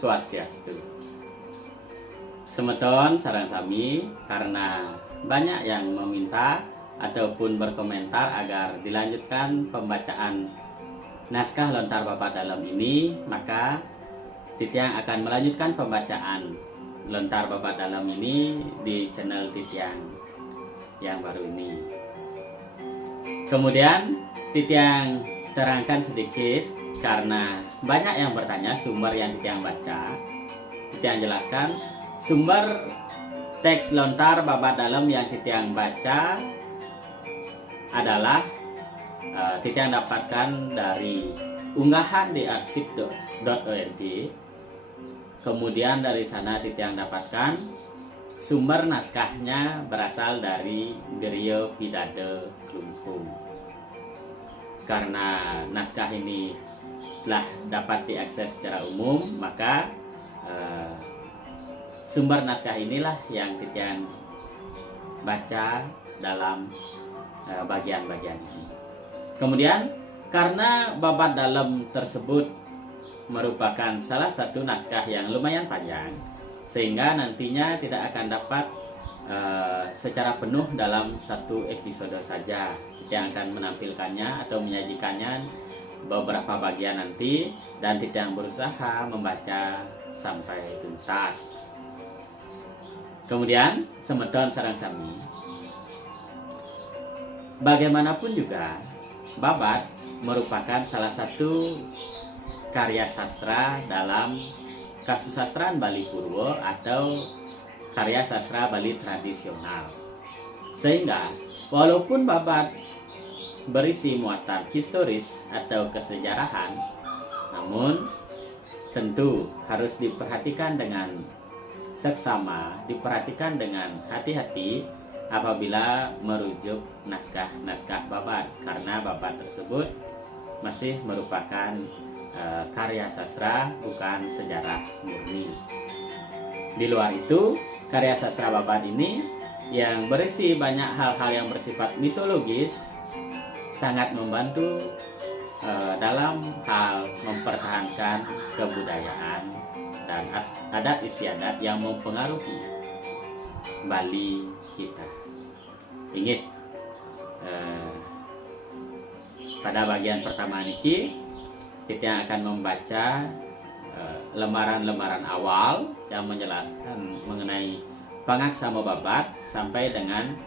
Swastiastu. Semeton sareng sami, karena banyak yang meminta ataupun berkomentar agar dilanjutkan pembacaan naskah lontar babat dalam ini, maka Titiang akan melanjutkan pembacaan lontar babat dalam ini di channel Titiang yang baru ini. Kemudian Titiang terangkan sedikit, karena banyak yang bertanya sumber yang Titiang baca. Titiang jelaskan sumber teks lontar babat dalam yang Titiang baca adalah Titiang dapatkan dari unggahan di arsip.org. Kemudian dari sana Titiang dapatkan sumber naskahnya berasal dari Gerio Pidade Klungkung. Karena naskah ini telah dapat diakses secara umum, maka sumber naskah inilah yang Titiang baca dalam bagian-bagian ini. Kemudian karena babat dalam tersebut merupakan salah satu naskah yang lumayan panjang, sehingga nantinya tidak akan dapat secara penuh dalam satu episode saja. Titiang akan menampilkannya atau menyajikannya beberapa bagian nanti, dan Titiang berusaha membaca sampai tuntas. Kemudian semeton sareng sami, bagaimanapun juga babat merupakan salah satu karya sastra dalam kasusastraan Bali Purwo atau karya sastra Bali tradisional. Sehingga walaupun babat berisi muatan historis atau kesejarahan, namun tentu harus diperhatikan dengan seksama, diperhatikan dengan hati-hati apabila merujuk naskah-naskah babat, karena babat tersebut masih merupakan karya sastra, bukan sejarah murni. Di luar itu, karya sastra babat ini yang berisi banyak hal-hal yang bersifat mitologis sangat membantu dalam hal mempertahankan kebudayaan dan adat istiadat yang mempengaruhi Bali kita. Ingat, pada bagian pertama ini Titiang akan membaca lembaran-lembaran awal yang menjelaskan mengenai pangaksama babat sampai dengan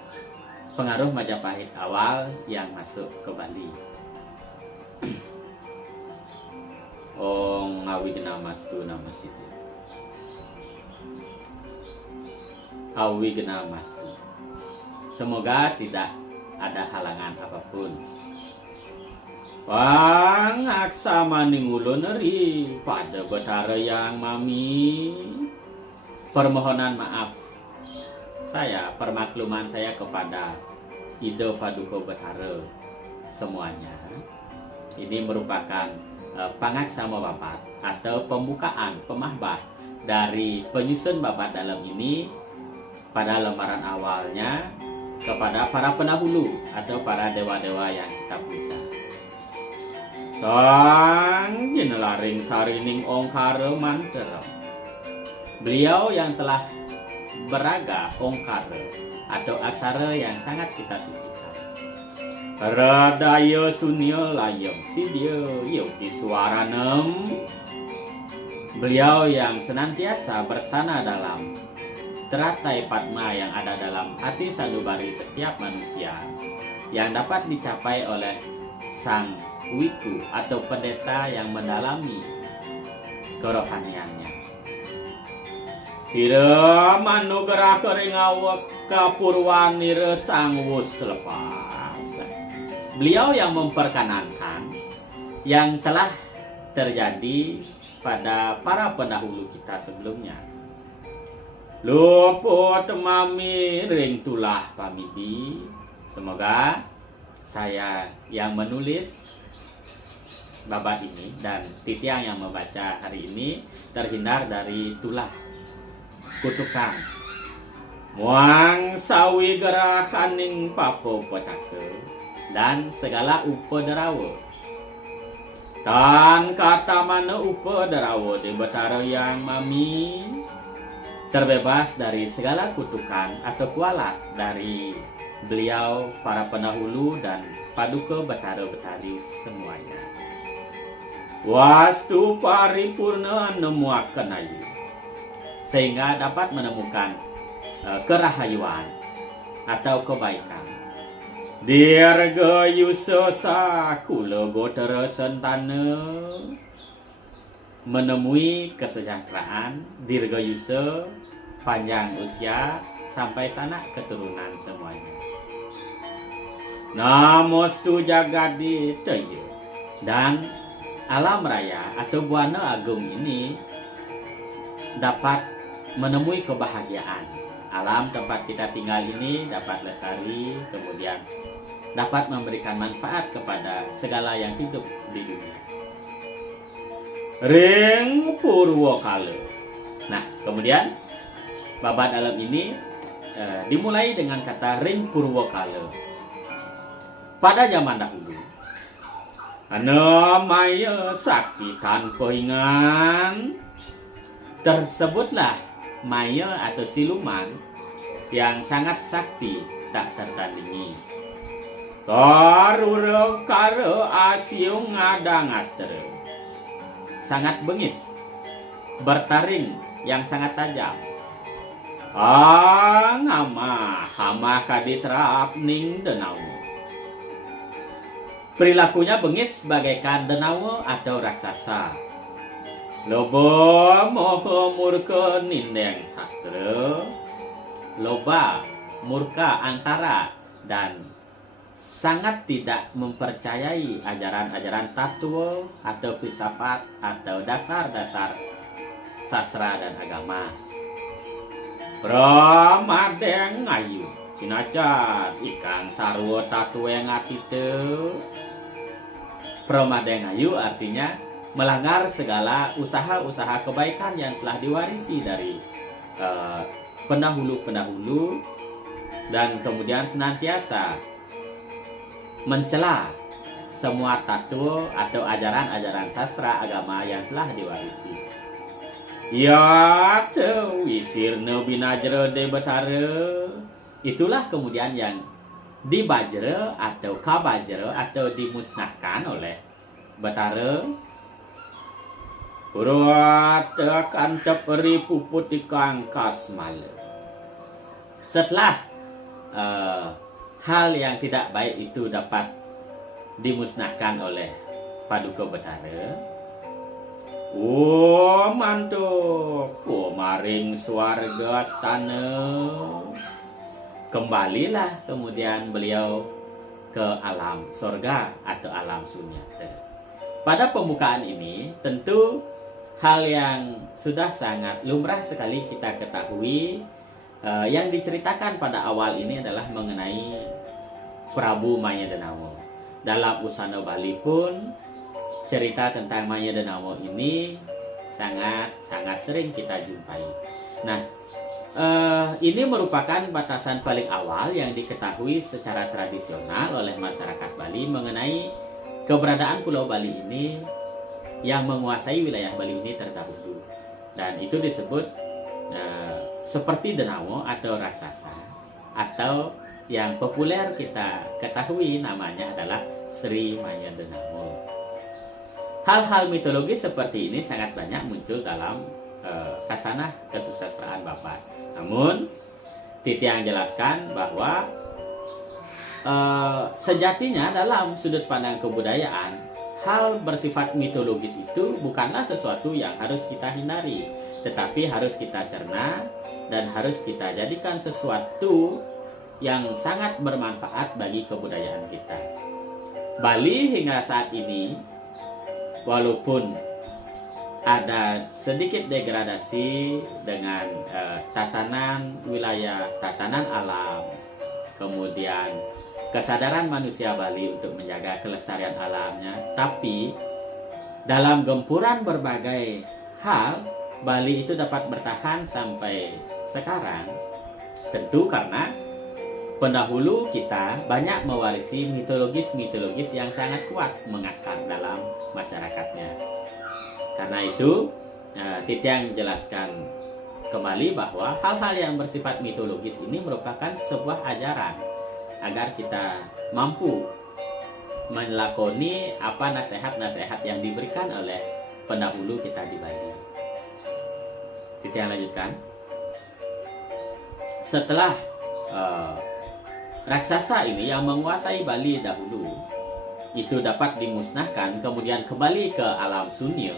pengaruh Majapahit awal yang masuk ke Bali. Om Awigna Mastu Namasiti. Awigna Mastu. Semoga tidak ada halangan apapun. Pangaksama ningulun ri pada betara yang mami. Permohonan maaf saya, permakluman saya kepada Ido Paduka Betara semuanya. Ini merupakan pangaksama babat atau pembukaan pemahbat dari penyusun babat dalam ini pada lembaran awalnya kepada para pendahulu atau para dewa-dewa yang kita puja. Sang Jinelaring Sarining Ongkara Mantara. Beliau yang telah beraga ongkara atau aksara yang sangat kita sucikan. Radaya Sunyo Layam Sidya Yogi Suaranem. Beliau yang senantiasa bersana dalam teratai Padma yang ada dalam hati sanubari setiap manusia, yang dapat dicapai oleh sang wiku atau pendeta yang mendalami kerohaniannya. Sira manugerah kering awak kapurwanira sang wus lepas. Beliau yang memperkenankan yang telah terjadi pada para pendahulu kita sebelumnya. Luput mami ring tulah pamidi. Semoga saya yang menulis babat ini dan Titiang yang membaca hari ini terhindar dari tulah kutukan muang sawi gerahaning papo petake dan segala upoderawa. Tan kata mana upa derawo di Betara yang mami terbebas dari segala kutukan atau kualat dari beliau, para pendahulu dan paduka Betara Betari semuanya. Wastu paripurna nemuaken ayu, sehingga dapat menemukan kerahayuan atau kebaikan. Dirga yusa sakula Betara Sentana, menemui kesejahteraan, dirga yusa, panjang usia sampai sanak keturunan semuanya. Namostu jagadi taya, dan alam raya atau buana agung ini dapat menemui kebahagiaan. Alam tempat kita tinggal ini dapat lestari, kemudian dapat memberikan manfaat kepada segala yang hidup di dunia. Ring Purwokala. Nah, kemudian babat dalam ini dimulai dengan kata Ring Purwokala. Pada zaman dahulu, maya sakti tanpa hingan, tersebutlah maya atau siluman yang sangat sakti tak tertandingi. Karura kara asiung ngadang astere, sangat bengis, bertaring yang sangat tajam. Ngama hama kaditrap ning denau. Perilakunya bengis bagaikan denau atau raksasa. Loba moho murka nindeng sastra, loba murka angkara, dan sangat tidak mempercayai ajaran-ajaran tattwa atau filsafat atau dasar-dasar sastra dan agama. Pramadeng ayu cinacat ikan sarwa tattwa ngatite. Pramadeng ayu artinya melanggar segala usaha-usaha kebaikan yang telah diwarisi dari pendahulu-pendahulu, dan kemudian senantiasa mencela semua tattwa atau ajaran-ajaran sastra agama yang telah diwarisi. Ya wisirna binajra de Betara. Itulah kemudian yang dibajra atau kabajra atau dimusnahkan oleh Betara. Purwata kantap ri puput ikang kasmala. Setelah hal yang tidak baik itu dapat dimusnahkan oleh paduka Betara, mantuk maring swarga astana. Kembalilah kemudian beliau ke alam sorga atau alam sunyata. Pada pembukaan ini tentu hal yang sudah sangat lumrah sekali kita ketahui. Yang diceritakan pada awal ini adalah mengenai Prabu Mayadenawa. Dalam Usana Bali pun cerita tentang Mayadenawa ini sangat sering kita jumpai. Nah, ini merupakan batasan paling awal yang diketahui secara tradisional oleh masyarakat Bali mengenai keberadaan Pulau Bali ini yang menguasai wilayah Bali ini terdahulu. Dan itu disebut seperti Denawo atau raksasa, atau yang populer kita ketahui namanya adalah Sri Mayadenawa. Hal-hal mitologis seperti ini sangat banyak muncul dalam kasanah kesusastraan Babat. Namun Titiang jelaskan bahwa sejatinya dalam sudut pandang kebudayaan, hal bersifat mitologis itu bukanlah sesuatu yang harus kita hindari, tetapi harus kita cerna dan harus kita jadikan sesuatu yang sangat bermanfaat bagi kebudayaan kita. Bali hingga saat ini, walaupun ada sedikit degradasi dengan tatanan wilayah, tatanan alam, kemudian kesadaran manusia Bali untuk menjaga kelestarian alamnya, tapi dalam gempuran berbagai hal, Bali itu dapat bertahan sampai sekarang. Tentu karena pendahulu kita banyak mewarisi mitologis yang sangat kuat mengakar dalam masyarakatnya. Karena itu, Titiang jelaskan kembali bahwa hal-hal yang bersifat mitologis ini merupakan sebuah ajaran agar kita mampu melakoni apa nasihat-nasihat yang diberikan oleh pendahulu kita di Bali. Titiang lanjutkan. Setelah raksasa ini yang menguasai Bali dahulu itu dapat dimusnahkan, kemudian kembali ke alam sunyi,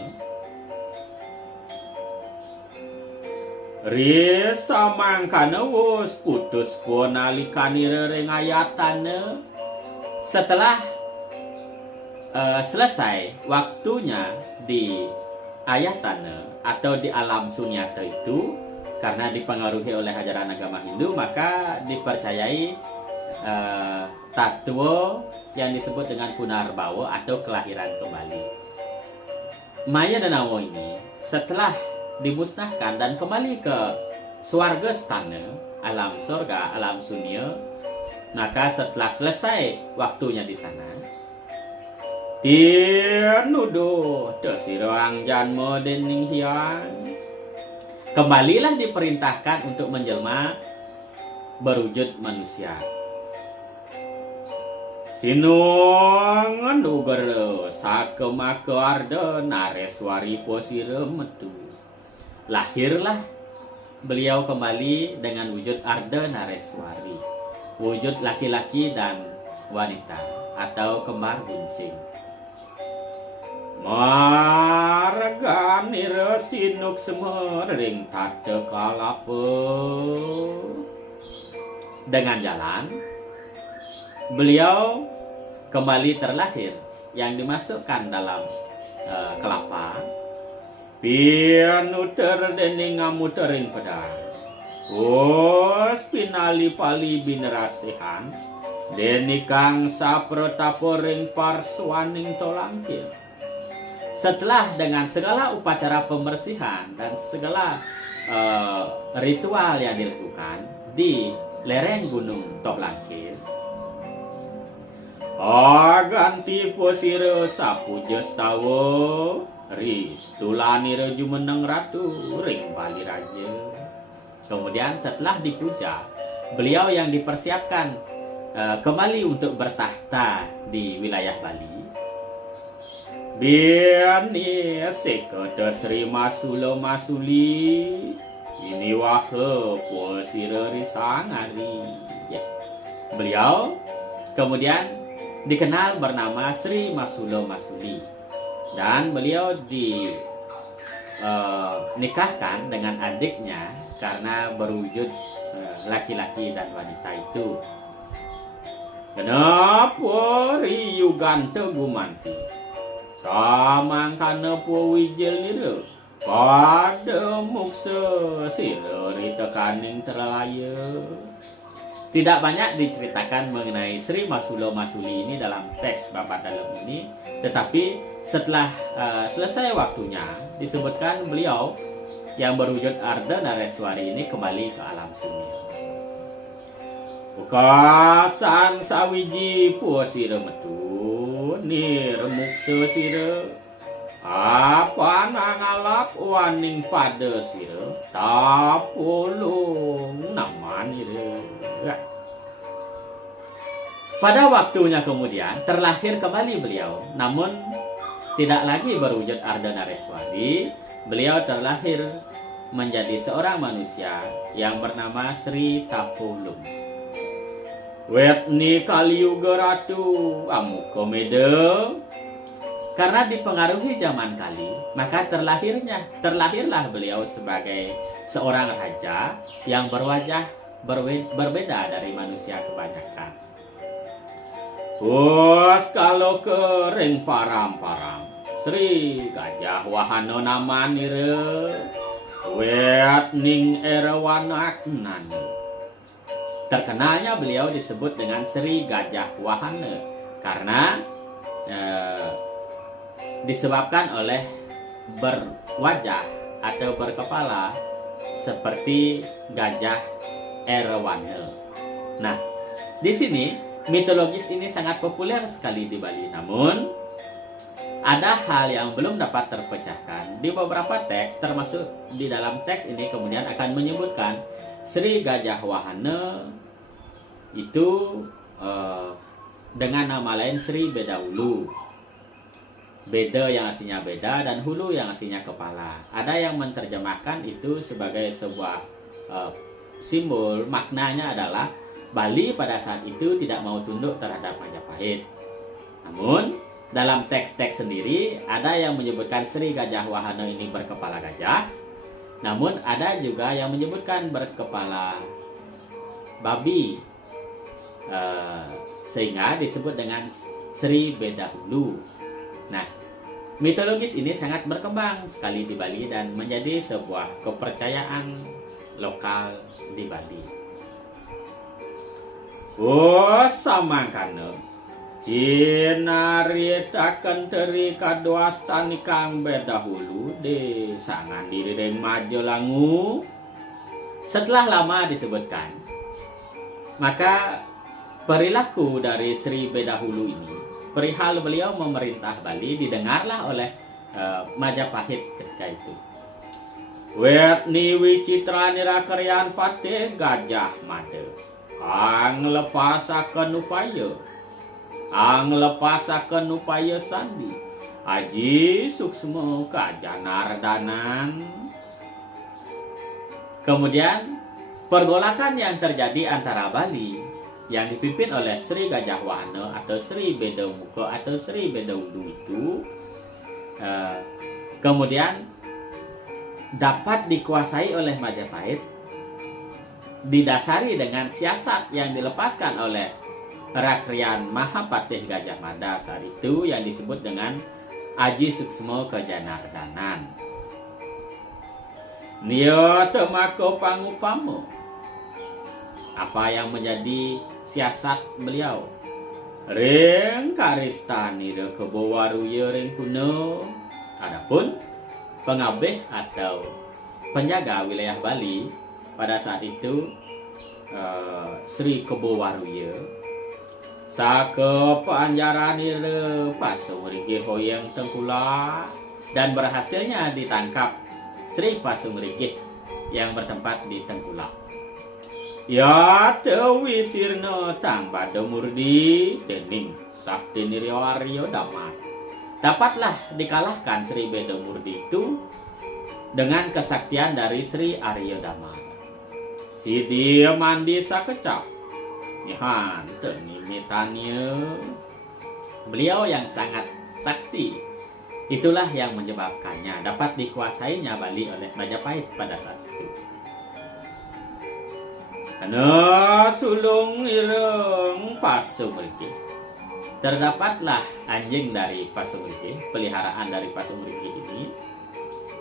risa mangkana wus putus ponalikani rerengayatane. Setelah selesai waktunya di ayatana atau di alam sunyata itu, karena dipengaruhi oleh ajaran agama Hindu, maka dipercayai tatwa yang disebut dengan punarbawa atau kelahiran kembali. Maya dan Awo ini setelah dimusnahkan dan kembali ke swarga stana, alam surga, alam sunya, maka setelah selesai waktunya di sana, tinuduh tesirang janmo dening hiang, kembalilah diperintahkan untuk menjelma berwujud manusia. Sinungan ugara sakemake arda nareswari posire metu. Lahirlah beliau kembali dengan wujud Arda Nareswari, wujud laki-laki dan wanita atau kembar buncing. Margani resinuk semering tate kalape. Dengan jalan beliau kembali terlahir yang dimasukkan dalam kelapa. Pianuter dening ngamutering pedang. Pinali pali binerasihan denikang saprataporing parswaning tolangkir. Setelah dengan segala upacara pembersihan dan segala ritual yang dilakukan di lereng gunung Tolangkir, ganti posire sapu jestawo ristulani reju meneng ratu ring Bali raja. Kemudian setelah dipuja, beliau yang dipersiapkan kembali untuk bertahta di wilayah Bali. Biani sekoto Sri Masulo Masuli ini wahre posire risangari. Ya. Beliau kemudian dikenal bernama Sri Masulo Masuli. Dan beliau dinikahkan dengan adiknya karena berwujud laki-laki dan wanita itu. Kenapa riyugante gumanti samangkana po wijel nira pada muksa sirari tekaning terlaya. Tidak banyak diceritakan mengenai Sri Masulo Masuli ini dalam teks Babat Dalam ini, tetapi setelah selesai waktunya disebutkan beliau yang berwujud Arda Nareswari ini kembali ke alam sunyi. Ukasan sawiji puasira metu nirmuksa sira apa nangalap waning pada sira tapulung namanira. Pada waktunya kemudian terlahir kembali beliau, namun tidak lagi berwujud Arda Nareswari. Beliau terlahir menjadi seorang manusia yang bernama Sri Tapulung. Wetni Kaliuga Ratu Amukomeda. Karena dipengaruhi zaman Kali, maka terlahirlah beliau sebagai seorang raja yang berwajah berbeda dari manusia kebanyakan. Kalau kering param-param Sri Gajah Wahana namanire wet ning erawanaknan. Terkenalnya beliau disebut dengan Sri Gajah Wahana karena disebabkan oleh berwajah atau berkepala seperti gajah Erawana. Nah, Di sini mitologis ini sangat populer sekali di Bali. Namun ada hal yang belum dapat terpecahkan di beberapa teks, termasuk di dalam teks ini kemudian akan menyebutkan Sri Gajah Wahana itu dengan nama lain Sri Beda Hulu. Beda yang artinya beda dan hulu yang artinya kepala. Ada yang menerjemahkan itu sebagai sebuah simbol, maknanya adalah Bali pada saat itu tidak mau tunduk terhadap Majapahit. Namun dalam teks-teks sendiri ada yang menyebutkan Sri Gajah Wahana ini berkepala gajah. Namun ada juga yang menyebutkan berkepala babi, sehingga disebut dengan Sri Beda Hulu. Nah, mitologis ini sangat berkembang sekali di Bali dan menjadi sebuah kepercayaan lokal di Bali. Oh, samangkana cinaritaken teri kaduastani kang beda hulu de sangan diri deng Majelangu. Setelah lama disebutkan, maka perilaku dari Sri Beda Hulu ini, perihal beliau memerintah Bali, didengarlah oleh Majapahit ketika itu. Wetni wicitra nirakaryan pate Gajah Mada ang lepasaken upaya sandi aji suksma kajanardanan. Kemudian pergolakan yang terjadi antara Bali yang dipimpin oleh Sri Gajah Wahana atau Sri Beda Muka atau Sri Beda Hulu itu kemudian dapat dikuasai oleh Majapahit, didasari dengan siasat yang dilepaskan oleh Rakrian Mahapatih Gajah Mada saat itu yang disebut dengan Aji Suksma Kajanardanan. Nia temako pangupamo. Apa yang menjadi siasat beliau? Ring karistani re kebowaruya ring kuno. Adapun pengabeh atau penjaga wilayah Bali pada saat itu Sri Kebowaruya sake panjarani re Pasumrigi Hoyang Tengkula, dan berhasilnya ditangkap Sri Pasumrigi yang bertempat di Tengkula. Ya Dewi Sirna Tambada Murdi dening Sakti Niryawarya Damar. Dapatlah dikalahkan Sri Beda Murdi itu dengan kesaktian dari Sri Arya Damar. Si dia mandi sakecap nyahan tenimitannya. Beliau yang sangat sakti, itulah yang menyebabkannya dapat dikuasainya Bali oleh Majapahit pada saat itu. Ana sulung ireng Pasumrigi. Terdapatlah anjing dari Pasumrigi, peliharaan dari Pasumrigi ini.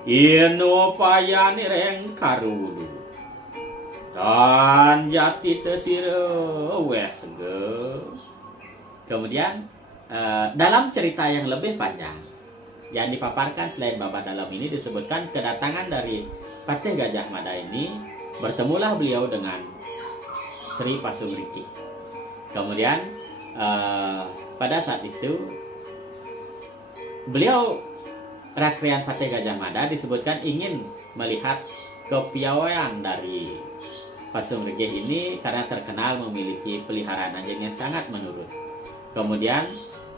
Ino payani reng karulu. Dan jati tesire wesge. Kemudian dalam cerita yang lebih panjang yang dipaparkan selain babak dalam ini disebutkan kedatangan dari Patih Gajah Mada ini, bertemulah beliau dengan Sri Pasumrigi. Kemudian pada saat itu beliau Rakrian Patih Gajah Mada disebutkan ingin melihat kepiawaian dari Pasumrigi ini karena terkenal memiliki peliharaan anjing yang sangat menurut. Kemudian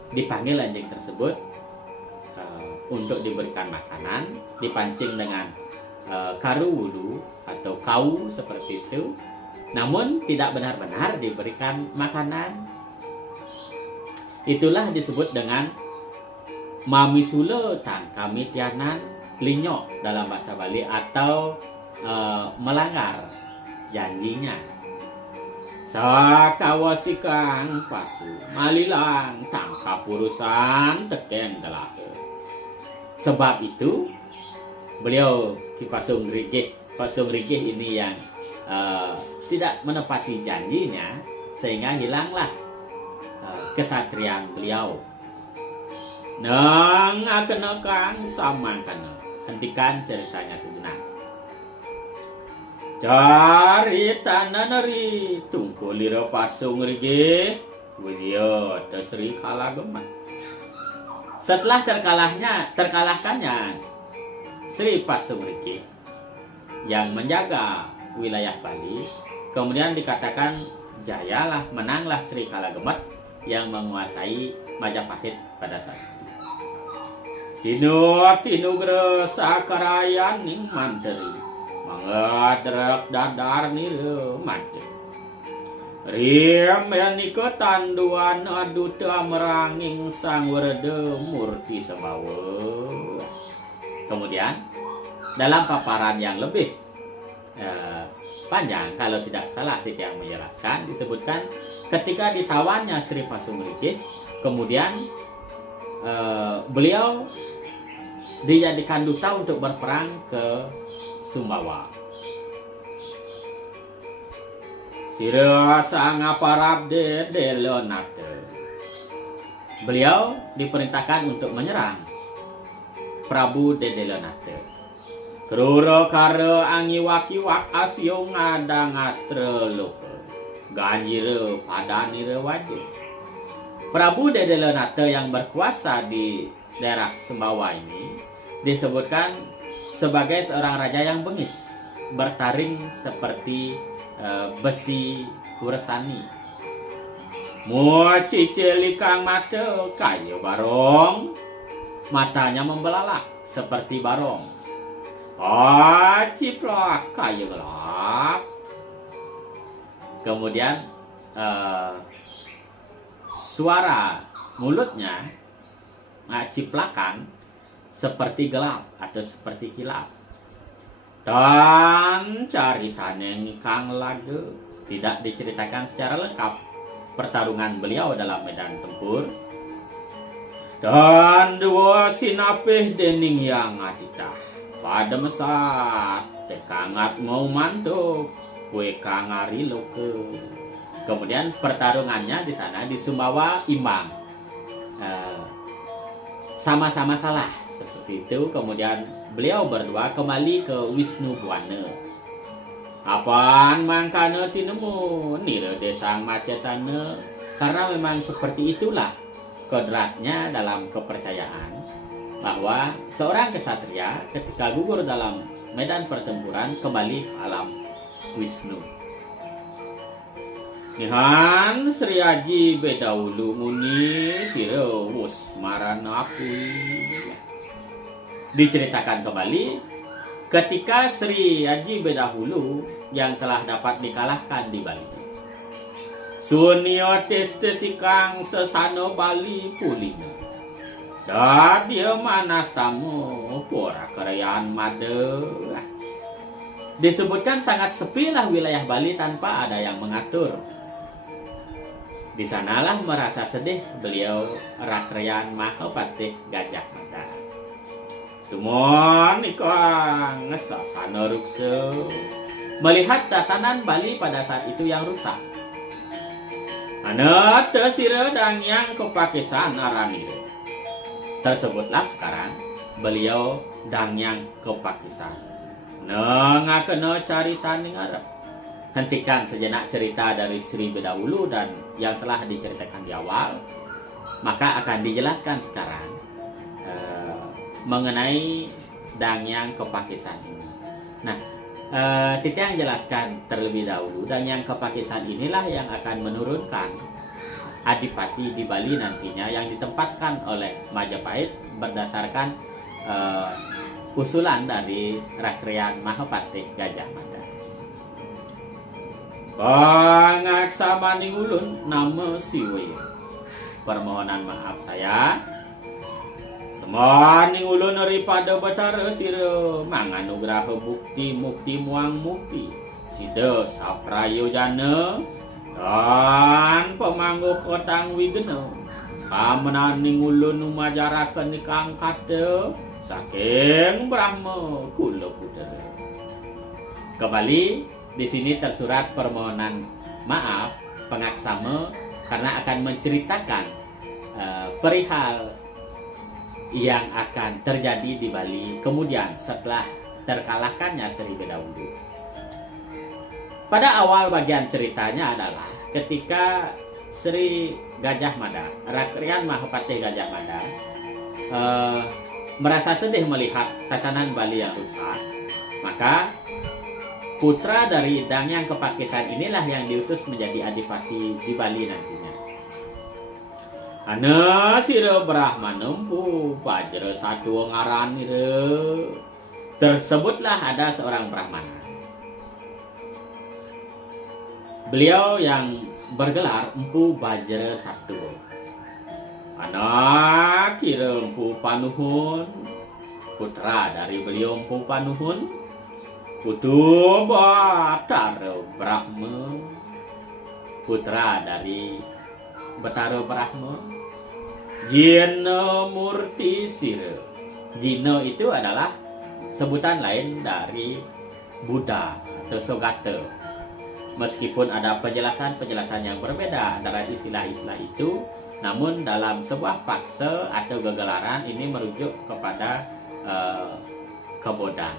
dipanggil anjing tersebut untuk diberikan makanan, dipancing dengan karu wulu atau kau seperti itu. Namun tidak benar-benar diberikan makanan. Itulah disebut dengan mamisule tangkami tianan linyok dalam bahasa Bali, atau melanggar janjinya. Sakawasikang pasu malilang tangkap urusan teken gelake. Sebab itu beliau Ki Pasumrigi ini yang tidak menepati janjinya, sehingga hilanglah kesatrian beliau. Nang akenekang samangkana. Hentikan ceritanya sejenak. Cari tanah nari tungkulira pasung rige Widya Sri Kalagemat. Setelah terkalahkannya Sri Pasumriki yang menjaga wilayah Bali, kemudian dikatakan jayalah, menanglah Sri Kalagemat yang menguasai Majapahit pada saat itu. Tinu gresa karayan ning manteri, mangadrek dadar nire manteri. Riem yaniko tanduan aduta meranging sang werede murti semawa. Kemudian dalam paparan yang lebih panjang, kalau tidak salah yang menjelaskan, disebutkan ketika ditawannya Sri Pasumriki, kemudian beliau dijadikan duta untuk berperang ke Sumbawa. Sira sang aparabde delonate. Beliau diperintahkan untuk menyerang Prabu Dedelonate. Krura karo angiwak-iwak asyo ngadang astre lohe. Ganjire padanire wajib. Prabu Dedelonate yang berkuasa di daerah Sumbawa ini disebutkan sebagai seorang raja yang bengis, bertaring seperti besi kuresani. Moci celikang mata kayu barong, matanya membelalak seperti barong. Ciplak kayu gelap. Kemudian suara mulutnya ciplakan seperti gelap atau seperti kilap. Dan caritane kang lage tidak diceritakan secara lengkap pertarungan beliau dalam medan tempur. Dan dua sinapih dening yang adita pada mesat tekangat mau mantuk kue kangari loke. Kemudian pertarungannya di sana di Sumbawa imbang, sama-sama kalah seperti itu. Kemudian beliau berdua kembali ke Wisnu Buana. Apaan mangkana tinemu nira desang macetane, karena memang seperti itulah kodratnya dalam kepercayaan bahwa seorang kesatria ketika gugur dalam medan pertempuran kembali ke alam Wisnu. Nihan Sri Aji Bedahulu muni sira wus maranapui. Diceritakan kembali ketika Sri Aji Bedahulu yang telah dapat dikalahkan di Bali. Sunio tesikang sesano Bali pulina. Dan dia manas tamu pura kerajaan Made. Disebutkan sangat sepilah wilayah Bali tanpa ada yang mengatur. Di sanalah merasa sedih beliau Rakryan Mahapati Gajah Mada. Tumon ikang ngesasana ruksa melihat tatanan Bali pada saat itu yang rusak. Ana tesira dang yang kepakisan aranire. Tersebutlah sekarang beliau dang yang kepakisan. Nengakena carita ning arep. Hentikan sejenak cerita dari Sri Bedahulu dan yang telah diceritakan di awal, maka akan dijelaskan sekarang mengenai Dangyang Kepakisan ini. Nah, Titiang jelaskan terlebih dahulu, Dangyang Kepakisan inilah yang akan menurunkan adipati di Bali nantinya yang ditempatkan oleh Majapahit berdasarkan usulan dari Rakryan Mahapati Gajah Mada. Pangaksama ning ulun nama siwe. Permohonan maaf saya. Semani ulun daripada batara sira manganugraha bukti mukti muang mukti sida saprayojana dan pemangguh kotang wigena pamenaning ulun numajaraken ikang kata saking Brahma kula putra. Kembali di sini tersurat permohonan maaf pengaksama karena akan menceritakan perihal yang akan terjadi di Bali kemudian setelah terkalahkannya Sri Bedahulu. Pada awal bagian ceritanya adalah ketika Sri Gajah Mada, Rakyat Mahapati Gajah Mada, merasa sedih melihat tatanan Bali yang rusak, maka putra dari Dang yang Kepakisan inilah yang diutus menjadi adipati di Bali nantinya. Ana sira Brahmana empu Pajra satu ngaran tersebutlah ada seorang Brahmana. Beliau yang bergelar Empu Bajra Satu. Anak kira Empu Panuhun, putra dari beliau Empu Panuhun, putu Batara Brahma, putra dari Batara Brahma, Jina Murti Sira. Jina itu adalah sebutan lain dari Buddha atau Sogata. Meskipun ada penjelasan-penjelasan yang berbeda antara istilah-istilah itu, namun dalam sebuah paksa atau gegelaran ini merujuk kepada kebodan.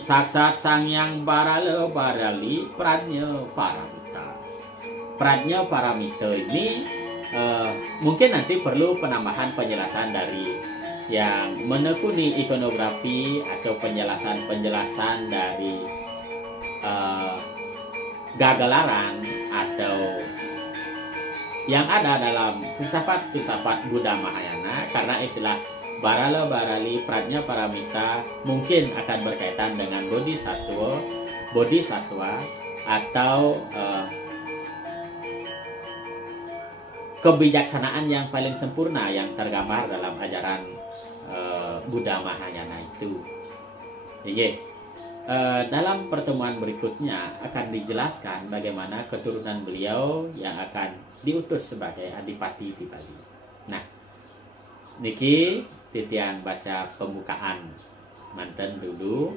Saksat Sangyang Barala Barali Pradnya Paramita. Pradnya Paramita ini mungkin nanti perlu penambahan penjelasan dari yang menekuni ikonografi atau penjelasan-penjelasan dari gagelaran atau yang ada dalam filsafat Buddha Mahayana, karena istilah Barala Barali Pradnya Paramita mungkin akan berkaitan dengan bodhisattva atau kebijaksanaan yang paling sempurna yang tergambar dalam ajaran Buddha Mahayana itu. Jadi dalam pertemuan berikutnya akan dijelaskan bagaimana keturunan beliau yang akan diutus sebagai adipati di Bali. Nah, niki titian baca pembukaan manten dulu.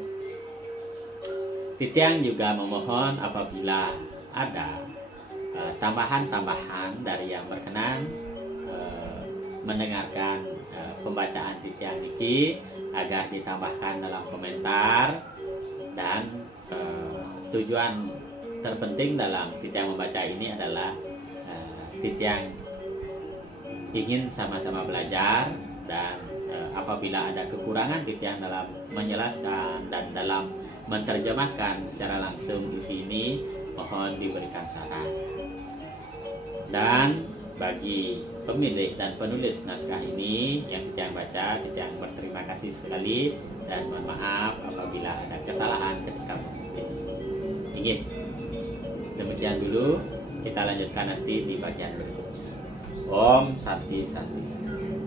Titian juga memohon apabila ada tambahan-tambahan dari yang berkenan mendengarkan pembacaan titian niki agar ditambahkan dalam komentar. Dan tujuan terpenting dalam titian membaca ini adalah titian ingin sama-sama belajar, dan apabila ada kekurangan titian dalam menjelaskan dan dalam menerjemahkan secara langsung isi ini, mohon diberikan saran. Dan bagi pemilik dan penulis naskah ini yang titian baca, titian berterima kasih sekali dan mohon maaf apabila ada kesalahan ketika memimpin. Ingin demikian dulu, kita lanjutkan nanti di bagian berikutnya. Om Santi Santi.